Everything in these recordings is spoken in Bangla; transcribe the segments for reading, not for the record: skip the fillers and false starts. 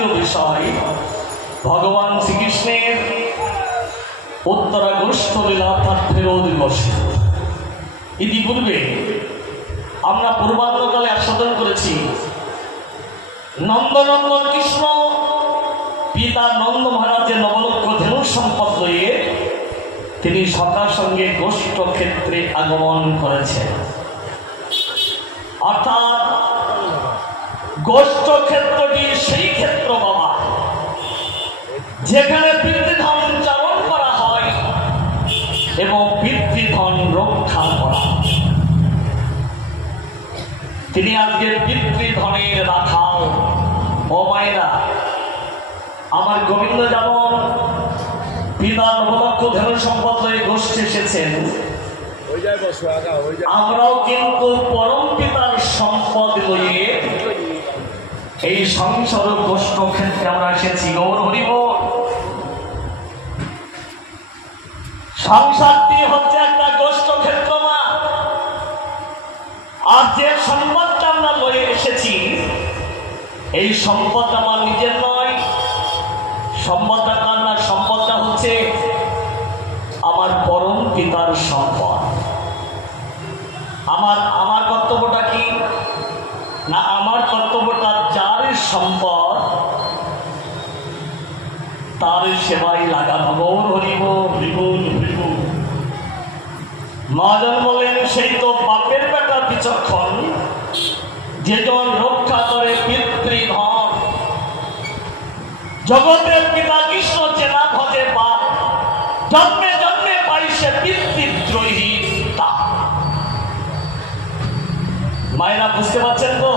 জাতীয় বিষয় ভগবান শ্রীকৃষ্ণের উত্তরাগস্ত লীলা অর্থাৎ ফেরো দিবস। ইতিপূর্বে আমরা পূর্বাহ্নকালে আস্বাদন করেছি নন্দনন্দন কৃষ্ণ পিতা নন্দ মহারাজের নবলক্ষ ধেনু সম্পদ লইয়ে তিনি সকার সঙ্গে গোষ্ঠ ক্ষেত্রে আগমন করেছেন। অর্থাৎ গোষ্ঠ ক্ষেত্রটি সেই ক্ষেত্র বাবা যেখানে পিতৃধন চারণ করা হয় এবং পিতৃধন রক্ষা করা। তিনি আজকে পিতৃধনের রাখাল। ও মায়েরা, আমার গোবিন্দ যেমন পিতা নবলক্ষ ধেনু সম্পদ লয়ে গোষ্ঠী এসেছেন, আমরাও কিন্তু পরম পিতার সম্পদ লইয়ে এই সংসার গোষ্ঠ ক্ষেত্রে আমরা এসেছি। গৌর হরিব। সংসারটি হচ্ছে একটা গোষ্ঠ ক্ষেত্র মা। আর যে সম্পদটা আমরা লয়ে এসেছি এই সম্পদ আমার নিজের নয়। সম্পদটা কার না? সম্পদটা হচ্ছে আমার পরম পিতার সম্পদ। আমার কর্তব্যটা কি না? আমার কর্তব্যটা যার সম্পদ তার সেবাই লাগানো। গৌর হরিব হরিবুল হরিবুল। মহাজন বলেন সেই তো বাপের বেটা বিচক্ষণ যেজন রক্ষা করে পিতৃধন। জগতের পিতা কৃষ্ণ চেনা ভজে বাপ, জন্মে জন্মে পাই সে পিতৃদ্রোহী। মায়েরা বুঝতে পারছেন তো?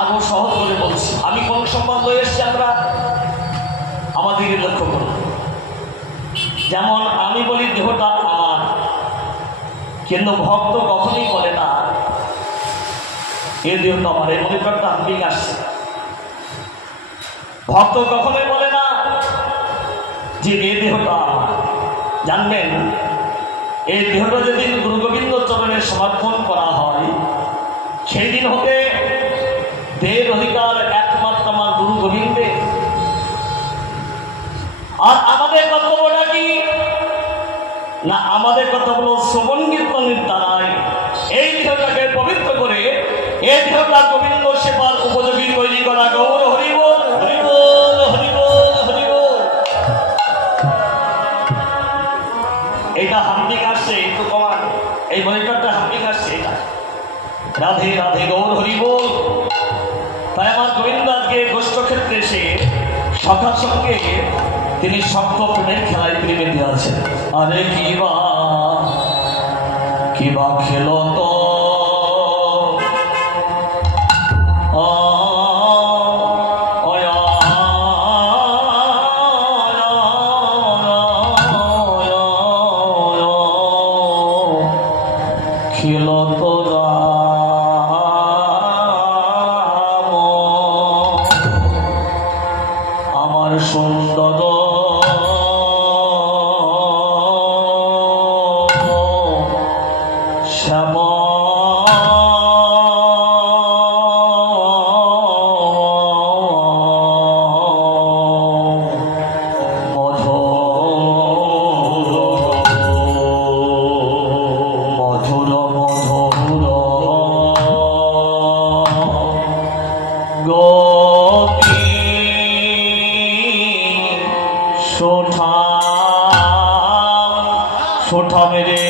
আরো সহজ করে বলছি, আমি কোন সম্পদ লয়ে এসছি আমরা আমাদের লক্ষ্য করব। যেমন আমি বলি দেহটা আমার, কিন্তু ভক্ত কখনই বলে না এ দেহটা আমার। এই মনে একটা হাম্পিং আসছে, ভক্ত কখনোই বলে না যে এ দেহটা আমার। জানবেন এই দেহটা যেদিন গুরু গোবিন্দ চরণে সমর্পণ করা হয় সেই দিন হতে দেহের অধিকার একমাত্র আমার গুরু গোবিন্দের। আর আমাদের কর্তব্যটা কি না? আমাদের কথা হলো শ্রবণ কীর্তনের দ্বারাই এই দেহটাকে পবিত্র করে এই দেহটা গোবিন্দ সেবার উপযোগী তৈরি করা। গৌর হরিবল হরিবল হরিবল হরিবল। এইটা হাম্পিং আসছে একটু কমান, এই মনিটরটা হাম্পিং আসছে এটা। রাধে রাধে গৌর হরিবল। তাই আমার গোবিন্দ আজকে গোষ্ঠ ক্ষেত্রে এসে সখার সঙ্গে তিনি সপ্ত প্রেমের খেলায় প্রেমে দিয়েছেন। আরে কিবা খেল তো খেল তো আমার সুন্দর শ্যাম সোঠা মেরে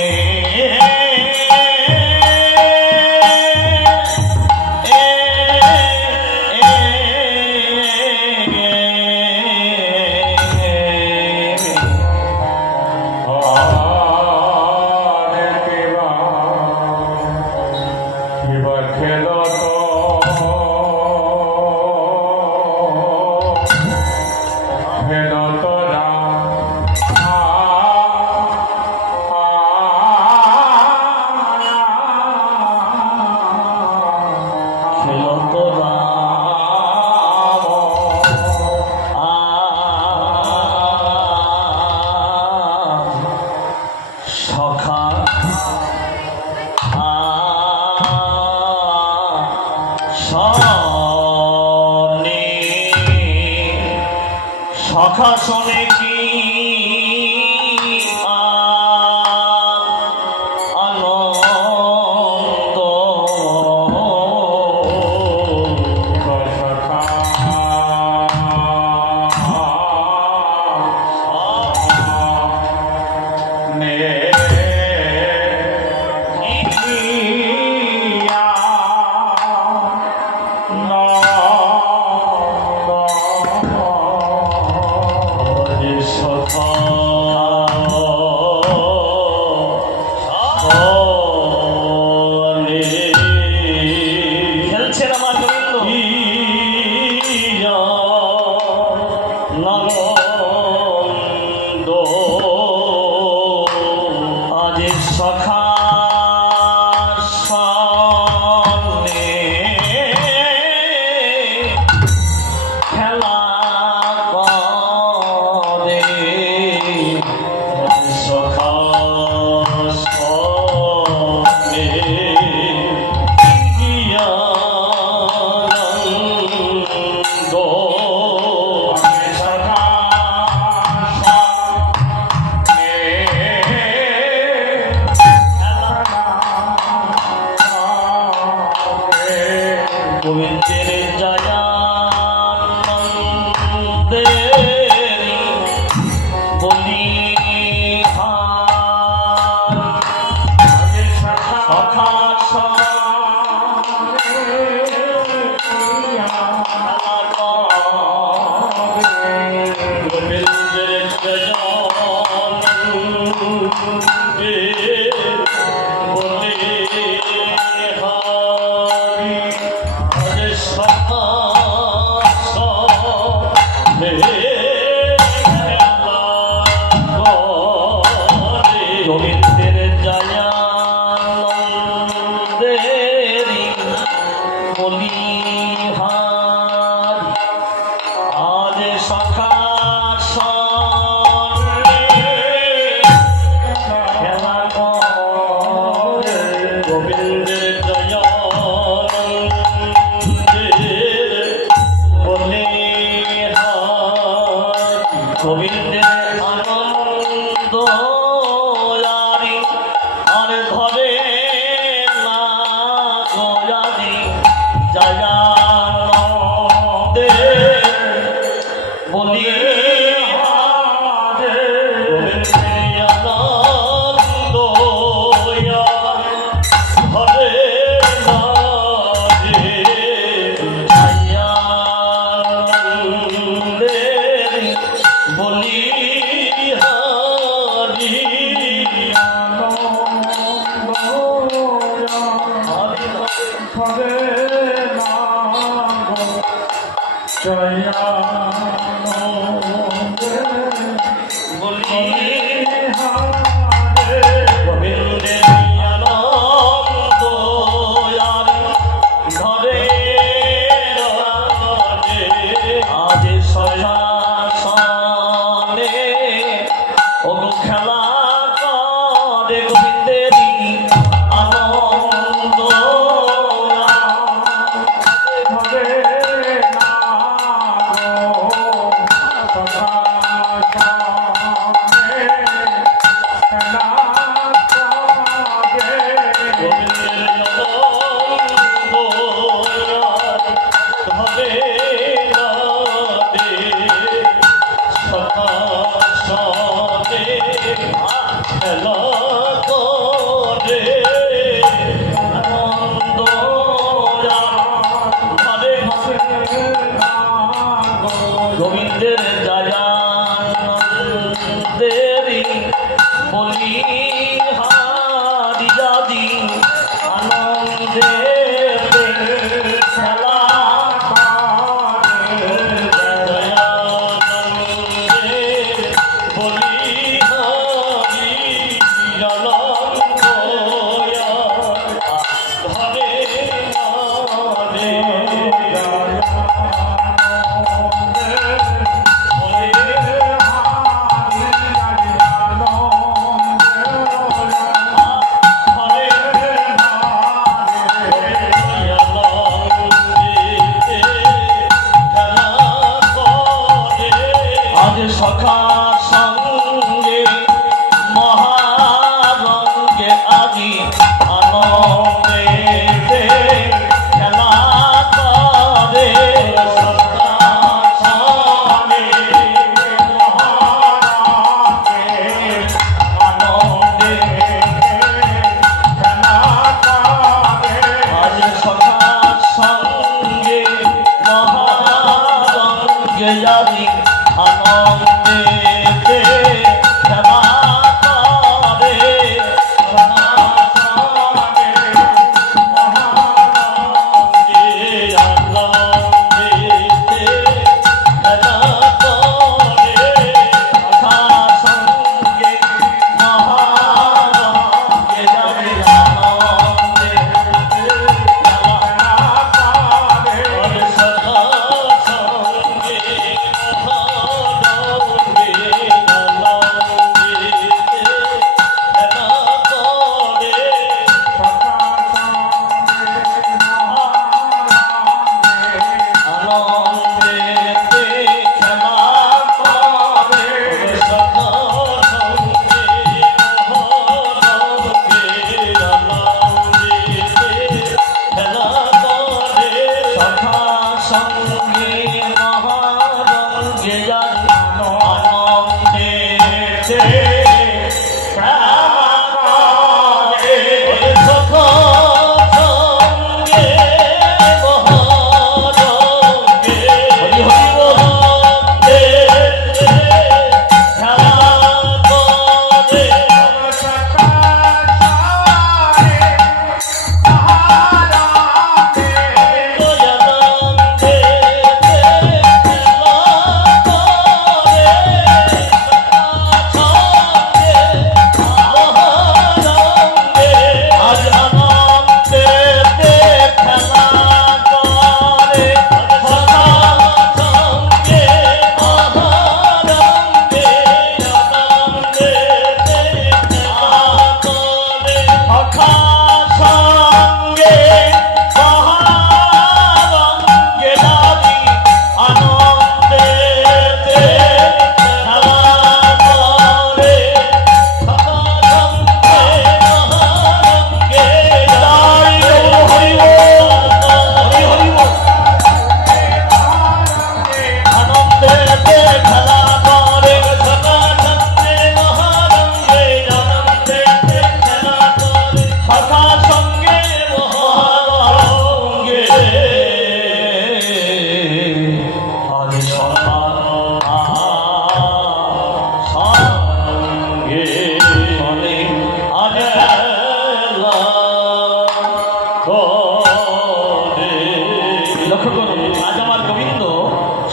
সখা শোনে কি আনন্দ খেলছেন আমার গোবিন্দ নন্দ আজ সখা সনে খেলা করে সখা সনে গোবিন্দের জয়ানন্দে বলি সখা গোবিন্দের জয়ানন্দে বলি গোবিন্দের জয়ানন্দেরি বলিহার আজ সখা সনে খেলা করে গোবিন্দের জয়ানন্দের বলিহার গোবিন্দের আনন্দ আর ধরে না গোয়ারি জয়ানন্দে বলি আনন্দ ধরে না জয়ানন্দে বলি গোবিন্দের আনন্দ ধরে আজ সনে অনু খেলা করে গোবিন্দেরই আনন্দ জানি আনন্দেতে খেলা করে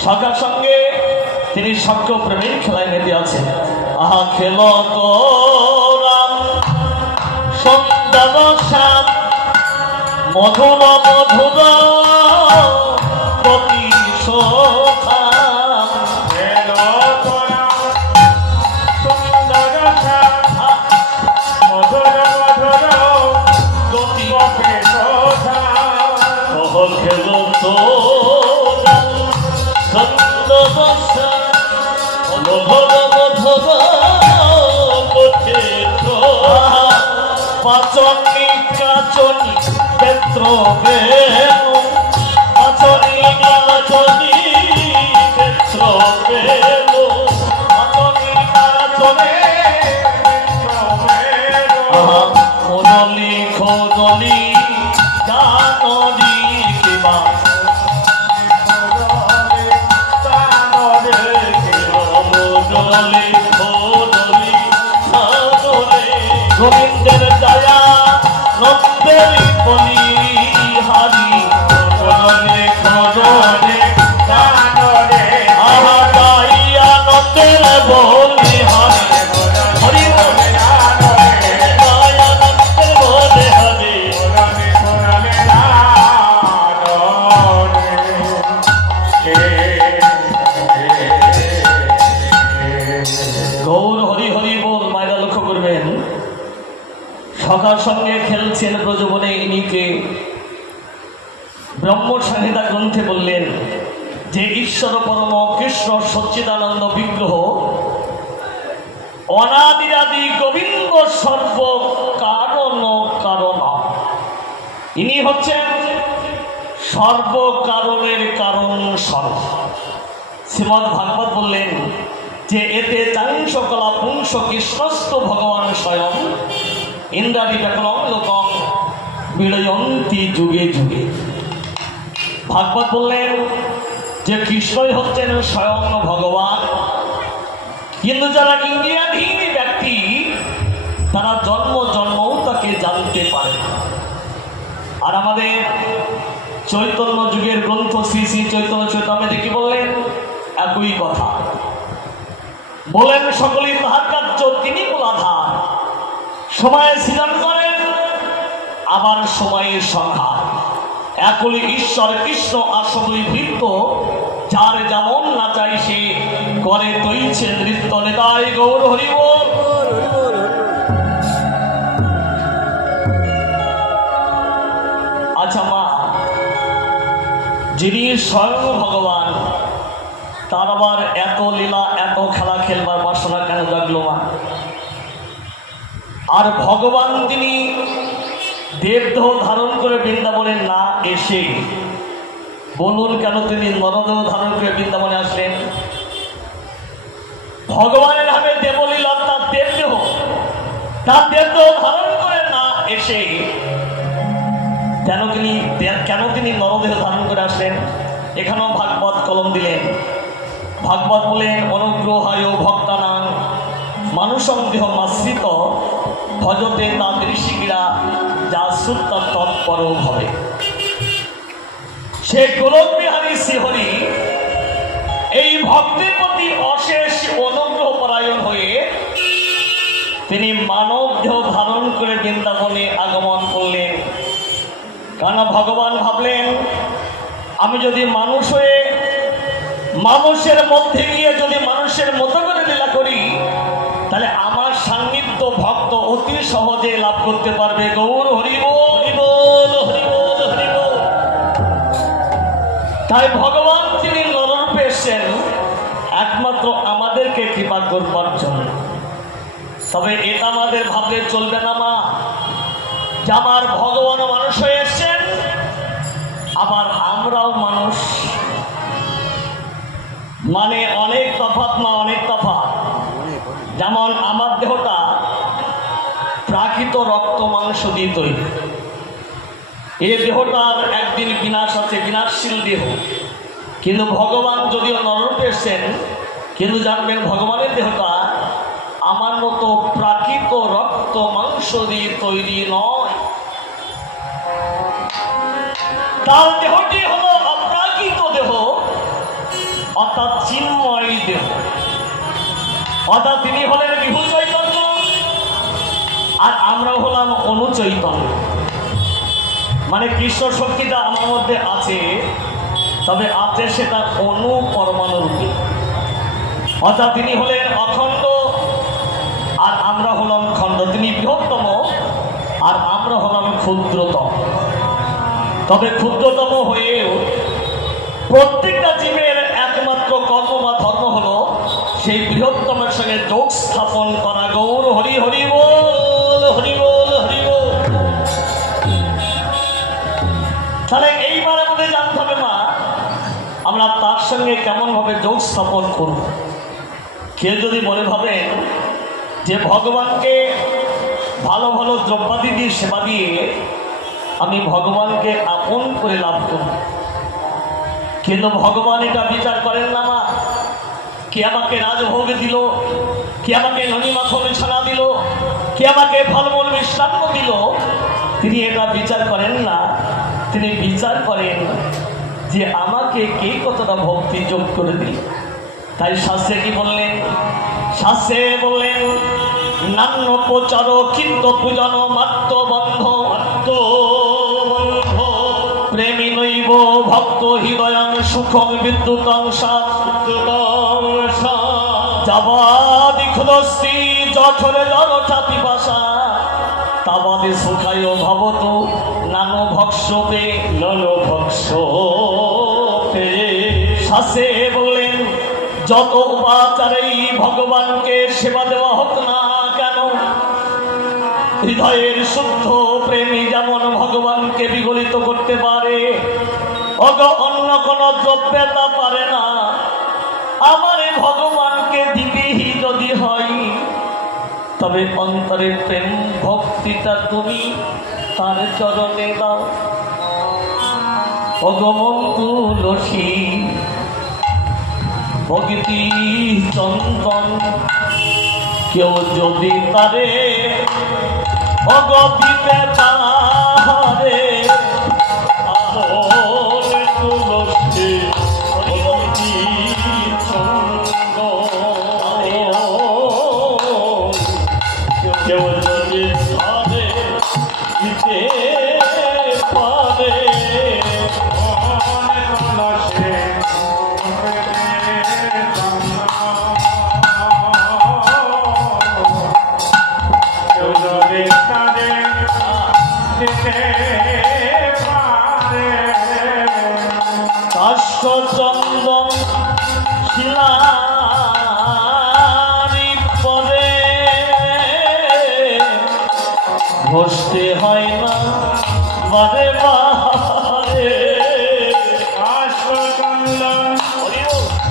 সখার সঙ্গে তিনি সখ্য প্রেমের খেলায় মেতে আছেন। আহা খেল তোরাম সন্ধ্যা শ্যাম মধুর মধুর প্রতি সখা খেল তোরাম সন্ধ্যা শ্যাম মধুর মধুর প্রতি সখা খেল তো পাচনি কাচনি ক্ষেত্র বেলু পাচনি কাচনি ক্ষেত্র বেলু পাচনি কাচনি মনলি খোদলি জানলি কিবা গোবিন্দের দয়া নন্দের বলি হারি খোদনে খোদনে কানরে আহা গাইয়া নন্দের বলি হারি হরি বলে আনরে গায়া নন্দের বলি হারি খোদনে খোদনে গৌর হরি হরি বল। মায়েরা লক্ষ্য করবেন সখার সঙ্গে খেলছেন ব্রজবনে ইনিকে ব্রহ্ম সংহিতা গ্রন্থে বললেন যে ঈশ্বর পরম কৃষ্ণ সচ্চিদানন্দ বিগ্রহ অনাদিরাদি গোবিন্দ সর্ব কারণ কারণ ইনি হচ্ছেন সর্বকারণের কারণ সর্ব। শ্রীমদ্ ভাগবত বললেন যে এতে চাংশ কলা পুংস কৃষ্ণস্থ ভগবান স্বয়ং ইন্দ্রাদি ব্যাকরণ লোকং বিড়য়ন্তি যুগে যুগে। ভাগবত বললেন যে কৃষ্ণই হচ্ছেন স্বয়ং ভগবান, কিন্তু যারা ইন্দ্রিয়াধীন ব্যক্তি তারা জন্ম জন্মও তাকে জানতে পারে না। আর আমাদের চৈতন্য যুগের গ্রন্থ শ্রী শ্রী চৈতন্য চৈতন্যদেব কি বললেন? একই কথা বলেন, সকলেই তাহার কার্য, তিনি মূলাধার। সময়ে সৃজন করেন, আবার সময়ের সংহার। একই ঈশ্বর কৃষ্ণ আসবই বৃত্ত, যার যেমন না চাই সে করে তৈছে নৃত্য। নেতাই গৌর হরি বল। আচ্ছা মা, যিনি স্বয়ং ভগবান, তার আবার এত লীলা এত খেলা খেলবার বাসনা কেন জাগলো মা? আর ভগবান তিনি দেবদেহ ধারণ করে বৃন্দাবনে না এসে বলুন কেন তিনি নরদেহ ধারণ করে বৃন্দাবনে আসলেন? ভগবানের হাতে দেবলীলা, তার দেবদেহ ধারণ করে না এসে কেন তিনি নরদেহ ধারণ করে আসলেন? এখানেও ভাগবত কলম দিলেন। ভাগবত বলেন, অনুগ্রহায় ভক্তানাং মানুষং দেহমাশ্রিত ভজতে তাদ ঋষিগিরা যা সুত্ত তৎপর হবে। সে গোলক বিহারী শ্রীহরি এই ভক্তের প্রতি অশেষ অনুগ্রহ পরায়ণ হয়ে তিনি মানব দেহ ধারণ করে বৃন্দাবনে আগমন করলেন। কেন ভগবান ভাবলেন, আমি যদি মানুষ হয়ে মানুষের মধ্যে গিয়ে যদি মানুষের মতো করে লীলা করি, তাহলে আমার সান্নিধ্য ভক্ত অতি সহজে লাভ করতে পারবে। গৌর হরি বল, হরি বল, হরি বল, হরি বল। তাই ভগবান তিনি নররূপে এসেছেন একমাত্র আমাদেরকে কৃপা করবার জন্য। তবে এটা আমাদের ভাবলে চলবে না মা, যে আমার ভগবান মানুষ হয়ে এসেছেন, আবার আমরাও মানুষ। মানে অনেক তফাৎ মা, অনেক তফাৎ। যেমন আমার দেহটা প্রাকৃত রক্ত মাংস দিয়ে তৈরি। এই দেহটার একদিন বিনাশ আছে, বিনাশশীল দেহ। কিন্তু ভগবান যদিও নররূপে এসেছেন, কিন্তু জানবেন ভগবানের দেহটা আমার মতো প্রাকৃত রক্ত মাংস দিয়ে তৈরি নয়। তার দেহটি হলো অপ্রাকৃত দেহ, অর্থাৎ চিন্ময় দেহ। অর্থাৎ তিনি হলেন বিভু চৈতন্য, আর আমরা হলাম অনুচৈতন্য। মানে কৃষ্ণ শক্তিটা আমার মধ্যে আছে, তবে আছে সেটা অনু পরমাণু রূপে। অর্থাৎ তিনি হলেন অখণ্ড, আর আমরা হলাম খণ্ড। তিনি বৃহত্তম, আর আমরা হলাম ক্ষুদ্রতম। তবে ক্ষুদ্রতম হয়েও প্রত্যেকটা জীবের একমাত্র কর্ম বা ধর্ম হলো সেই বৃহত্তমের সঙ্গে যোগ স্থাপন করা। গৌর হরি হরি বল, হরি বল, হরি বল। তাহলে এইবার আমাদের জানতে হবে মা, আমরা তার সঙ্গে কেমন ভাবে যোগ স্থাপন করব। কেউ যদি মনে ভাবেন যে ভগবানকে ভালো ভালো দ্রব্যাদি দিয়ে সেবা দিয়ে আমি ভগবানকে আপন করে লাভ করব, কিন্তু ভগবান এটা বিচার করেন না মা। কে আমাকে রাজভোগ দিল, কে আমাকে ননি মাখন ছানা দিল, কে আমাকে ফলমূল মিষ্টান্ন দিল, তিনি এটা বিচার করেন না। তিনি বিচার করেন যে আমাকে কে কতটা ভক্তি যোগ করে দিল। তাই শাস্ত্রে কি বললেন? শাস্ত্রে বললেন, নান্য প্রচার কীর্ত পূজন মাত্র বন্ধ, মাত্র বন্ধ প্রেমী নৈব ভক্ত হৃদয়ং সুখং বিদ্যুতং সাৎ যাবাদি ক্ষুদস্তি যঠরে জড়ঠা পিপাসা তাবাদে সুখায় ভবত নানো ভক্ষপে, নানো ভক্ষপে। শাস্ত্রে বললেন, যত উপাচারেই ভগবানকে সেবা দেওয়া হোক না কেন, হৃদয়ের শুদ্ধ প্রেমী যেমন ভগবানকে বিগলিত করতে পারে, অন্য কোন দ্রব্যে তা পারে না। আমার ভগবানকে দিতেই যদি হয়, তবে অন্তরে প্রেম ভক্তিটা তুমি তার চরণে দাও। অগমন তুলসী ভক্তি চন্দন কেউ যদি তারে ভগতিতে তারে আহলে তুলসী ভক্তি চন্দন কেউ যদি তারে দিতে পারে চন্দন শিলারি পরে ঘষতে হয় না বারে বারে চন্দন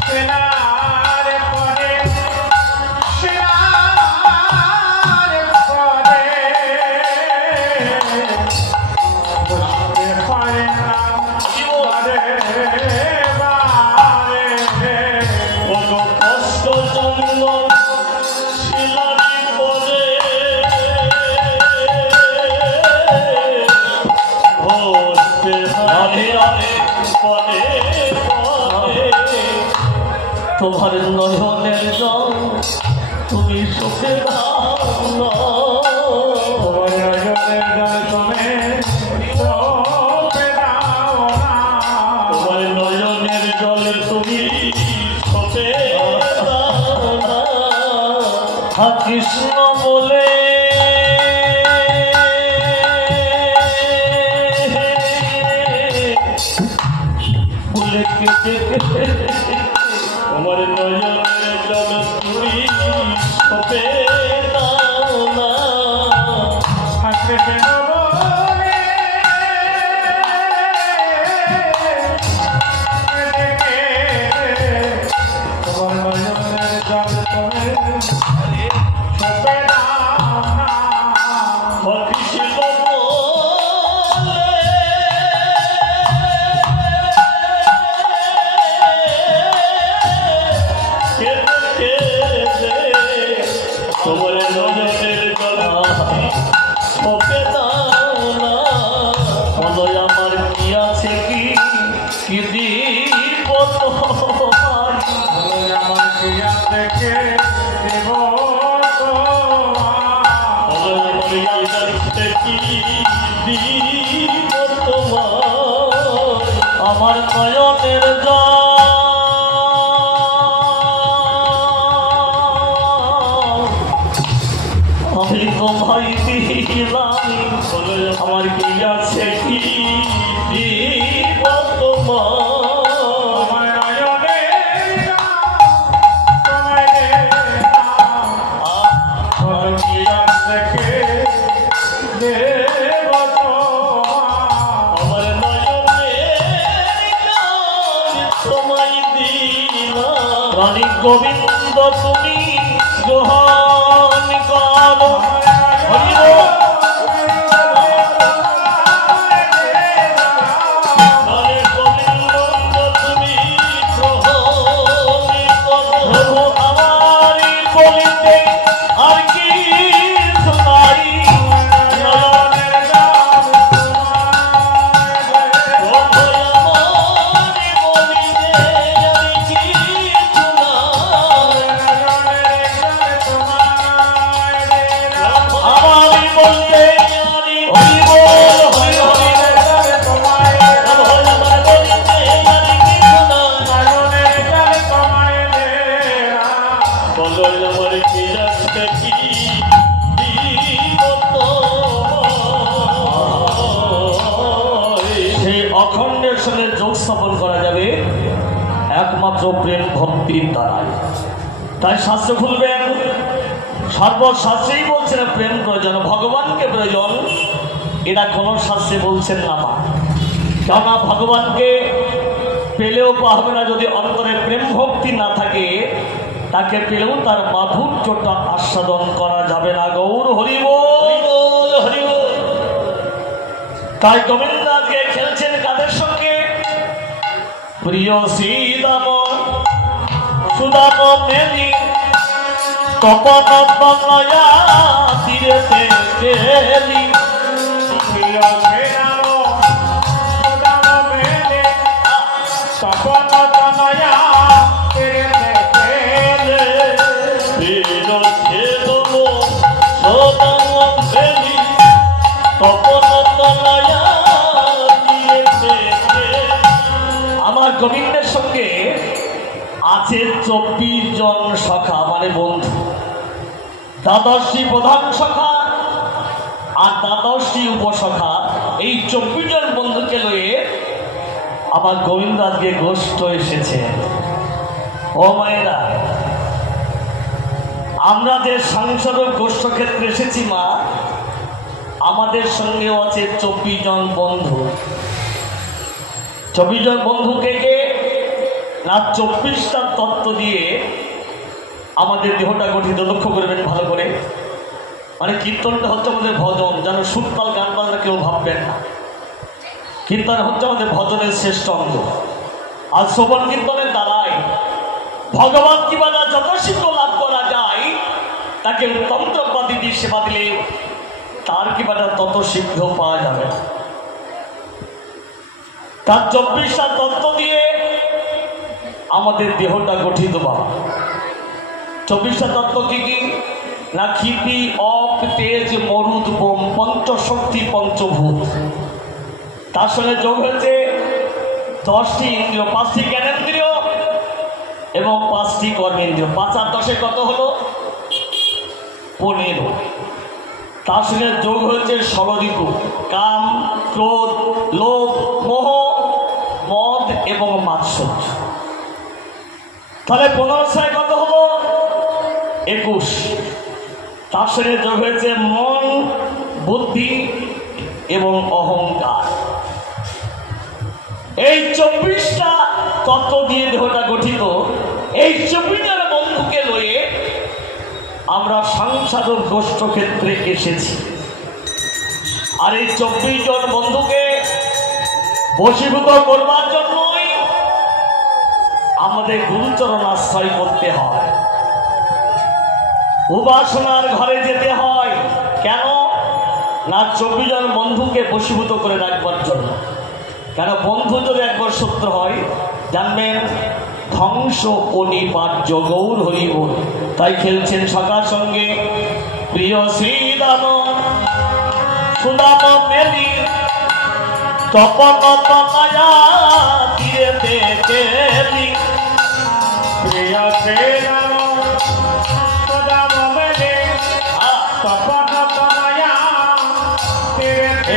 শিলার পরে শিলার পরে ঘষতে হয় না বারে তোমার নয়নের জল তুমি সুখে দাও না তোমার নয়নের জল তুমি সুখে দাও না তোমার নয়নের জল তুমি সুখে দাও না কৃষ্ণ বলে বলে কেটে কেটে আমার নয়নের জল তুমি সপে দাও না হাসতে বলে তোমার নয়নের জল তুমি সপে দাও না কৃষ্ণ তোমার নয়নের জল সপে দাও না বলো আমার কি আছে কি দিব তোমার আমার কি আছে কে দিব তোমার কি আছে কি দিব তোমার আমার নয়নের জল আমি তোমায় দিলাম আমার কি আছে কি দিব তোমার আমার কি আছে কে দেব আমার নয়নের তোমায় দিলাম রানী গোবিন্দ তুমি গ্রহণ করো অখণ্ডের সঙ্গে যোগ স্থাপন করা যাবে একমাত্র প্রেম ভক্তির দ্বারাই। তাই শাস্ত্র খুলবেন, সর্বশাস্ত্রেই বলছেন প্রেম প্রয়োজন, ভগবানকে প্রয়োজন, এটা কোনো শাস্ত্রে বলছেন না মা। কেননা ভগবানকে পেলেও পাবে না যদি অন্তরে প্রেম ভক্তি না থাকে, তাকে পেলেও তার মাধুর্যটা আস্বাদন করা যাবে না। গৌর হরি বল, হরি বল। তাই গোবিন্দকে খেলছেন কাদের সঙ্গে? প্রিয় শ্রীদাম সুদাম মেলি তপন তনয়া তীরেতে গেলি তপন তনয়া তীরেতে গেলি সুদাম মেলি তপন তনয়া তীরেতে গেলি। আমার গোবিন্দের সঙ্গে আছে 24 জন সখা মানে বন্ধু, দ্বাদশটি প্রধান সখা আর দ্বাদশটি উপসখা। এই 24 জন বন্ধুকে লয়ে আমার গোবিন্দ আজকে গোষ্ঠ এসেছে। ও মায়েরা, আমরা যে সাংসদ গোষ্ঠ ক্ষেত্রে এসেছি মা, আমাদের সঙ্গেও আছে 24 জন বন্ধু। 24 জন বন্ধুকে না 24টা তত্ত্ব দিয়ে আমাদের দেহটা গঠিত। লক্ষ্য করবেন ভালো করে, মানে কীর্তনটা হচ্ছে আমাদের ভজন, যেন সুরতাল গান বাজনা কেউ ভাববেন না। কীর্তন হচ্ছে আমাদের ভজনের শ্রেষ্ঠ অঙ্গ। আর শ্রবণ কীর্তনের দ্বারাই ভগবান কিভাবে যত শীঘ্র লাভ করা যায়, তাকে তন্ত্রপাতি দিয়ে সেবা দিলে তার কিভাবে তত শীঘ্র পাওয়া যাবে। তার 24টা তত্ত্ব দিয়ে আমাদের দেহটা গঠিত। বাবা 24টা তত্ত্ব কি কি না? ক্ষিতি অপ তেজ মরুদ বোম, পঞ্চশক্তি পঞ্চভূত। তার সঙ্গে যোগ হয়েছে 10টি ইন্দ্রিয়, 5টি জ্ঞানেন্দ্রিয় এবং 5টি কর্মেন্দ্রিয়। 5 আর 10 কত হলো? 15। তার সঙ্গে যোগ হয়েছে ষড়ঋপু, কাম ক্রোধ লোভ মোহ মদ এবং মাৎসর্য। তাহলে 15 কত হলো? 21। তার সঙ্গে যোগ হয়েছে মন বুদ্ধি এবং অহংকার। এই 24টা তত্ত্ব দিয়ে দেহটা গঠিত। এই 24 জন বন্ধুকে লয়ে আমরা সাংসারিক গোষ্ঠ ক্ষেত্রে এসেছি। আর এই 24 জন বন্ধুকে বশীভূত করবার জন্যই আমাদের গুরুচরণ আশ্রয় করতে হয়, উপাসনার ঘরে যেতে হয়। কেন না? 24 জন বন্ধুকে বশীভূত করে রাখবার জন্য। কেন? বন্ধু যদি একবার শত্রু হয়, জানবেন ধ্বংস অনিবার্য। গৌর হরি বল। তাই খেলছেন সকার সঙ্গে প্রিয় শ্রীদাম সুদাম মেলি তপন তনয়া তীরেতে গেলি। প্রিয় শ্রীরাম সুদাম মেলি তপন তনয়া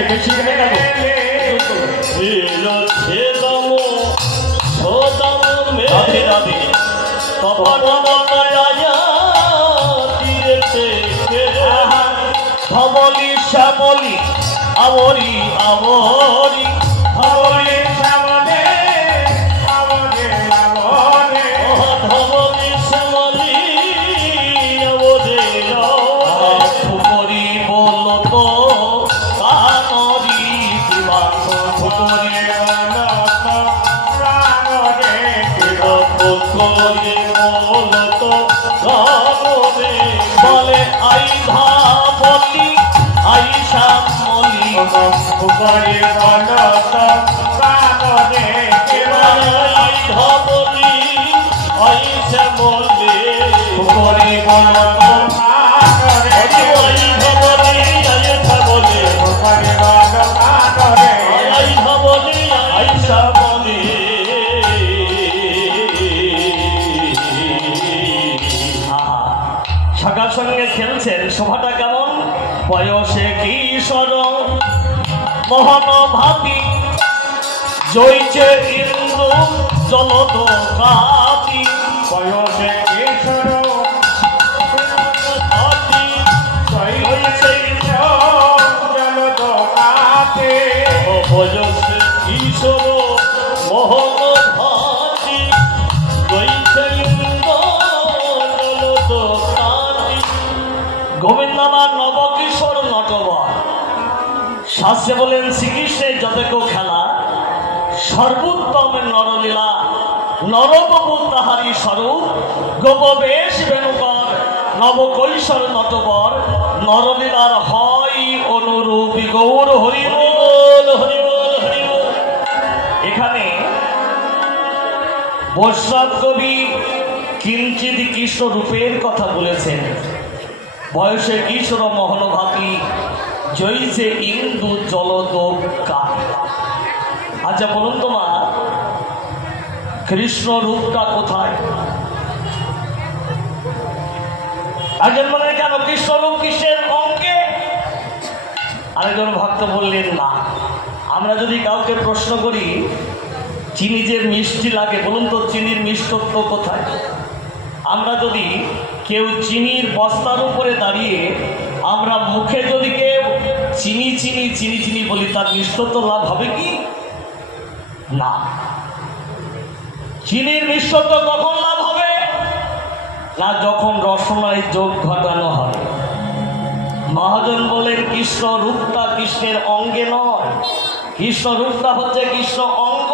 বেশি গেলে তীরেতে ধবলি শ্যামলি আমরি আমরি ধবলি শ্যামলে আমরে আমরে ধবলি শ্যামলি আমরে ফুকরি বল তো কানরি দিবান ফুকরি বলে আই ধাবলি আই শ্যামলি উপরে বলত প্রাণরে আই ধাবলি আই শ্যামলি উপরে বলত প্রাণরে আই ধাবলি আই শ্যামলি উপরে বলত প্রাণরে আই ধাবলি আই শ্যামলি। সকার সঙ্গে খেলছেন, শোভাটা কেমন? বয়সে কিশোর মোহন ভাবি জয়ছে ইন্দু জলদ কাপি। বয়সে কিশোর ভাবি জয়ছে জলদ কাপে বয়সে কিশোর মোহন ভাবি জয়ছে ইন্দু জলদ কাপি। গোবিন্দ আমার নবকিশোর নটবর। শাস্ত্রে বলেন শ্রীকৃষ্ণের যত খেলা সর্বোত্তম নরলীলা নরবপু তাহারি স্বরূপ গোপবেশ বেণুকর নবকৈশোর নটবর নরলীলার হয় অনুরূপী গৌর হরিবোল হরিবোল হরিবোল। এখানে বৈষ্ণব কবি কিঞ্চিৎ কৃষ্ণ রূপের কথা বলেছেন। বয়সে কিশোর মোহনভাতি জয়ছে ইন্দু জলদোকা। আচ্ছা বলুন তো মা, কৃষ্ণ রূপটা কোথায়? একজন বলেন কেন কৃষ্ণ রূপ কৃষ্ণের অঙ্গে? আরেকজন ভক্ত বললেন না, আমরা যদি কাউকে প্রশ্ন করি চিনি যে মিষ্টি লাগে, বলুন তো চিনির মিষ্টত্ব কোথায়? আমরা যদি কেউ চিনির বস্তার উপরে দাঁড়িয়ে আমরা মুখে যদি কেউ চিনি চিনি চিনি চিনি বলি, তার মিষ্টত্ব লাভ হবে কি? না। চিনির মিষ্টত্ব কখন লাভ হবে? না যখন রসনায় যোগ ঘটানো হবে। মহাজন বলেন কৃষ্ণ রূপটা কৃষ্ণের অঙ্গে নয়, কৃষ্ণ রূপটা হচ্ছে কৃষ্ণ অঙ্গ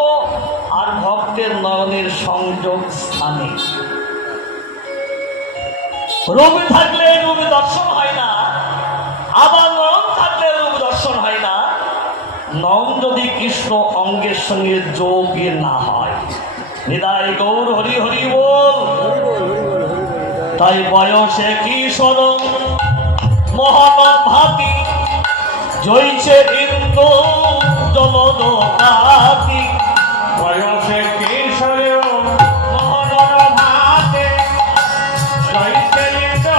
আর ভক্তের নয়নের সংযোগ স্থানে। রূপ থাকলে রূপ দর্শন হয় না, আবার নয়ন থাকলে রূপ দর্শন হয় না। নয়ন যদি কৃষ্ণ অঙ্গের সঙ্গে যোগে না হয়। নিদায় গৌর হরি হরি বল। তাই বয়সে কিশোর মোহনভাতি জয়ছে ইন্দু জলদোকাতি। বয়সে কিশোর মোহনভাতি জয়ছে ইন্দু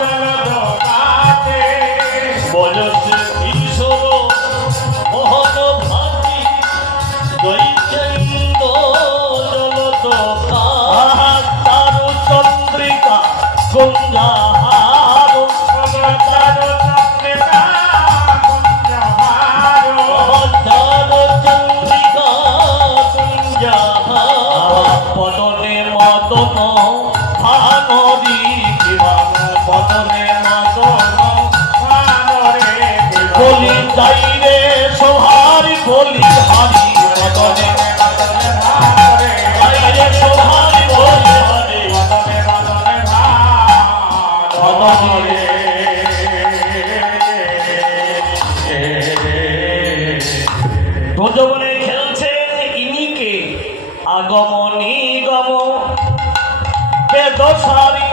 জলদোকাতি। বয়সে কিশোর মোহনভাতি জয়ছে ইন্দু জলদোকা। তারু চন্দ্রিকা কুঞ্জাহার তারু চন্দ্রিকা কুঞ্জহার। চন্দ্রিকা কুঞ্জাহার। পদনে মদন ভানরি পদনে মদন বলি যাই রে সোহারি বলি হারি পদনে যাই রে সোহারি বলি হারি পদনে ব্রজবনে খেলছেন ইনিকে আগমনী গম বেদসারি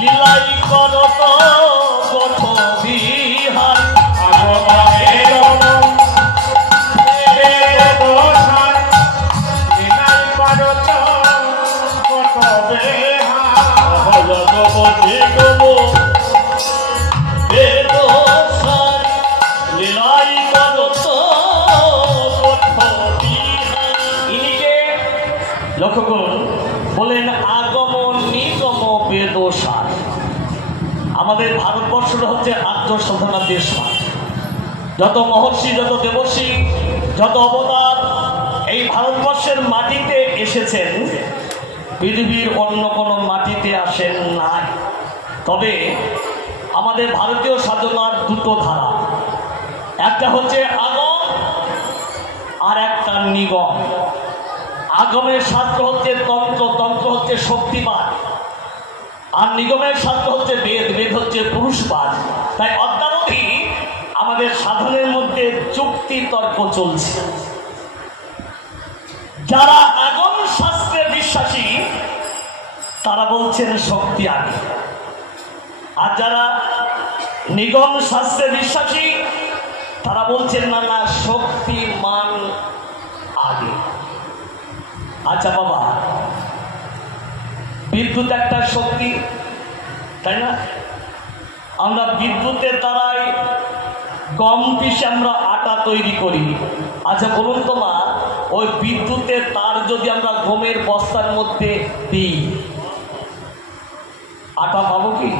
লীলাই করত গঠ বিহার। লক্ষ্য করুন, বলেন আগমন নিগম বেদসার। আমাদের ভারতবর্ষটা হচ্ছে আর্য সাধনার দেশ। যত মহর্ষি, যত দেবর্ষি, যত অবতার এই ভারতবর্ষের মাটিতে এসেছেন, পৃথিবীর অন্য কোনো মাটিতে আসেন নাই। তবে আমাদের ভারতীয় সাধনার দুটো ধারা, একটা হচ্ছে আগম আর একটা নিগম। আগমের শাস্ত্র হচ্ছে তন্ত্র, তন্ত্র হচ্ছে শক্তিবাদ, আর নিগমের শাস্ত্র হচ্ছে বেদ, বেদ হচ্ছে পুরুষবাদ। তাই অদ্যাবধি আমাদের সাধনের মধ্যে যুক্তি তর্ক চলছে। যারা আগম শাস্ত্রে বিশ্বাসী তারা বলছেন শক্তি আগে, আর যারা নিগম শাস্ত্রে বিশ্বাসী তারা বলছেন না না শক্তি মান আগে। আচ্ছা বাবা, বিদ্যুৎ একটা শক্তি, তাই না? আমরা বিদ্যুতের দ্বারাই গম পিষে আমরা আটা তৈরি করি। আচ্ছা বলুন তো মা, ওই বিদ্যুতের তার যদি আমরা গমের বস্তার মধ্যে দিই, আটা পাবো কি?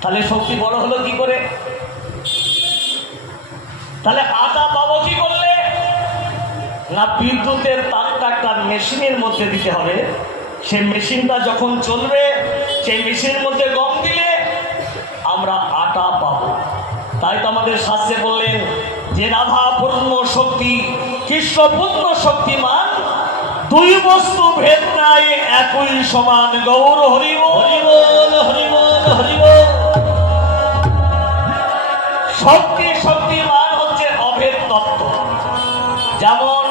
তাহলে শক্তি বড় হলো কি করে? তাহলে আটা পাবো কি করলে? না বিদ্যুতের তারটা একটা মেশিনের মধ্যে দিতে হবে। সেই মেশিনটা যখন চলবে, সেই মেশিনের মধ্যে গম দিলে আমরা আটা পাবো। তাই তো আমাদের শাস্ত্রে বললেন যে রাধা পূর্ণ শক্তি কৃষ্ণ পূর্ণ শক্তিমান, দুই বস্তু ভেদ নাই, একই সমান। গৌর হরিব হরিবল হরিবল হরিবল। শক্তিমান হচ্ছে অভেদ তত্ত্ব। যেমন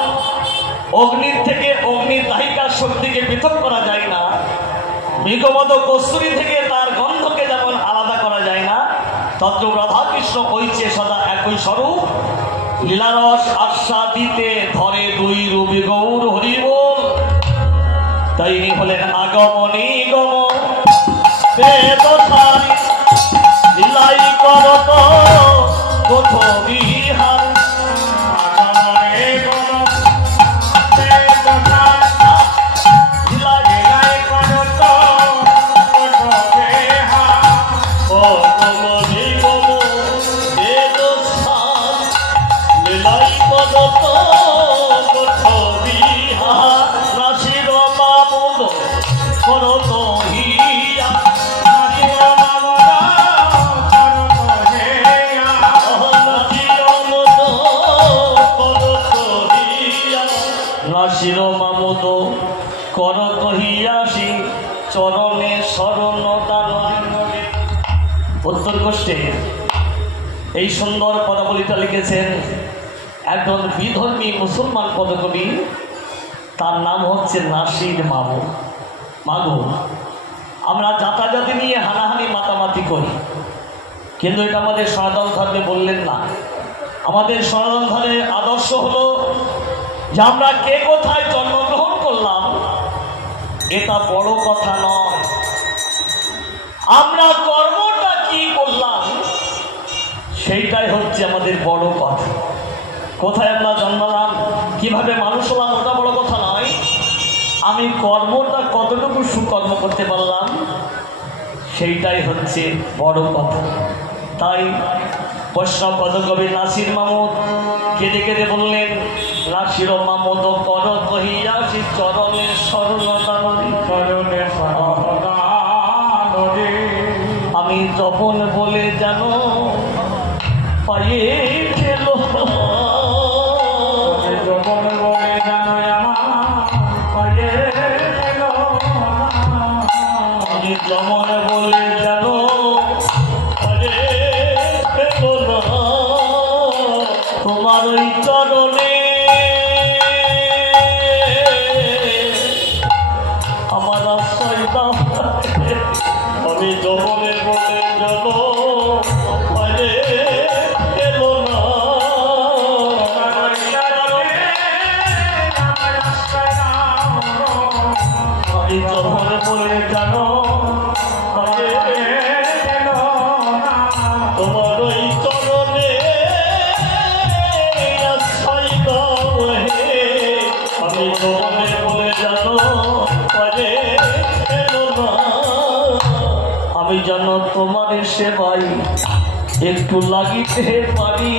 অগ্নির থেকে অগ্নিদাহিকার শক্তিকে পৃথক করা যায় না, মৃগমদ কস্তুরী থেকে তার গন্ধকে যেমন আলাদা করা যায় না, তদ্রূপ রাধা কৃষ্ণ হইছে সদা একই স্বরূপ। লীলারস আস্বাদিতে ধরে দুই রূপী। গৌর হরিবল। তাই হলেন আগম নিগম বেদধারী, লীলাই করত কোথ বিহার। শিরমামদ কর কহিয়াসি চরণে শরণ দান। উত্তর গোষ্ঠে এই সুন্দর পদাবলীটা লিখেছেন একজন বিধর্মী মুসলমান পদকবি, তার নাম হচ্ছে নাসির মামু। মাগো, আমরা জাতাজাতি নিয়ে হানাহানি মাতামাতি করি, কিন্তু এটা আমাদের সনাতন ধর্মে বললেন না। আমাদের সনাতন ধর্মের আদর্শ হলো যে আমরা কে কোথায় জন্মগ্রহণ করলাম এটা বড় কথা নয়, আমরা কর্মটা কি করলাম সেইটাই হচ্ছে আমাদের বড় কথা। কোথায় আমরা জন্মালাম, কিভাবে মানুষ হলাম ওটা বড় কথা নয়, আমি কর্মটা কতটুকু সুকর্ম করতে পারলাম সেইটাই হচ্ছে বড় কথা। তাই বৈষ্ণব পদকবি নাসির মামুদ কেঁদে কেঁদে বললেন, নাসির মামুদ কর কহিয়াসি চরণে শরণদানরি। আমি তপন বলে যেন পায়ে গেল, যখন বলে জানো আমার পায়ে গেল। আমি যেমন বলে যেন তোমার ওই চরণে আমার আশ্রয় দাও। আমি যমনে বলে যাব পারে এলো না, আমি যমনে বলে জানো তোমার ওই চরণে আশ্রয় দাও হে। আমি যমনে বলে জানো পারে এলো না, আমি যেন তোমার সেবাই একটু লাগিতে পারি।